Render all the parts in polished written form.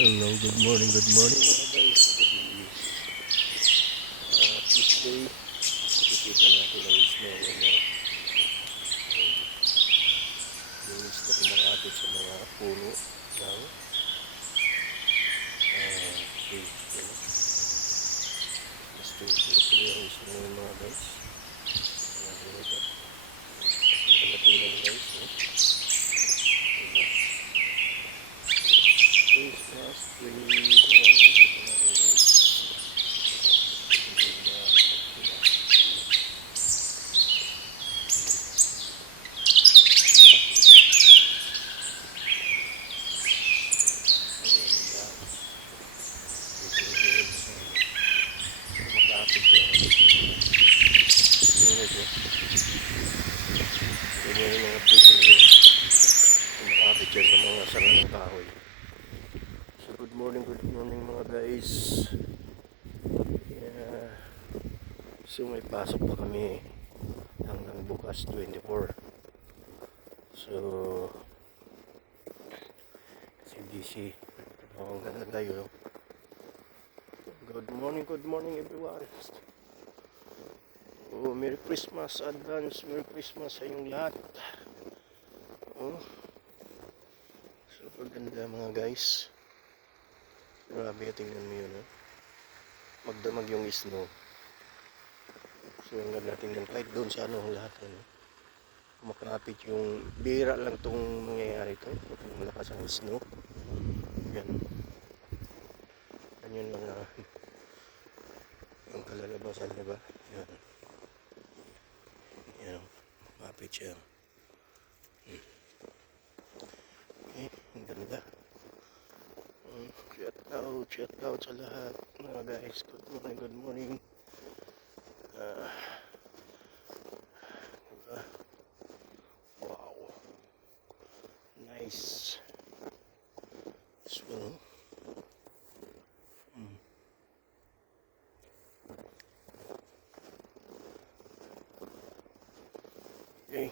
Hello, good morning mga guys. Today is Tuesday. Makikita natin ang snow yung isda kumakapit sa mga puno ng tree. Mas tuloy ang snow mga guys. Natin ito. Ang kalatunan guys. Christmas tree. Ganyan yung mga puso nyo kumakapit dyan sa mga sanga ng kahoy. So good morning mga guys. Yeah. So may pasok pa kami hanggang bukas 24. So kasi busy hanggang tayo. Good morning everyone. Oh, Merry Christmas, advance Merry Christmas sa inyong lahat. Oh, super ganda mga guys. Grabe, tingnan mo yun. Magdamag yung snow. So ang ganda tingnan kahit doon sa lahat. Kumakapit yung bira lang itong mangyayari ito. Malakas ang snow. Yan. Ganyan lang ang kalalabasan, diba? Yan. Yan. Kapit siya. Okay, ang ganda. Shout out sa lahat mga guys. Good morning. Wow. Nice. So, okay.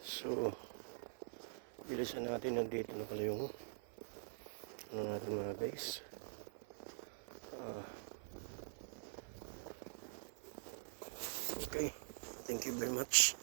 So, bilisan natin nandito na pala yung natin mga guys. Okay. Thank you very much.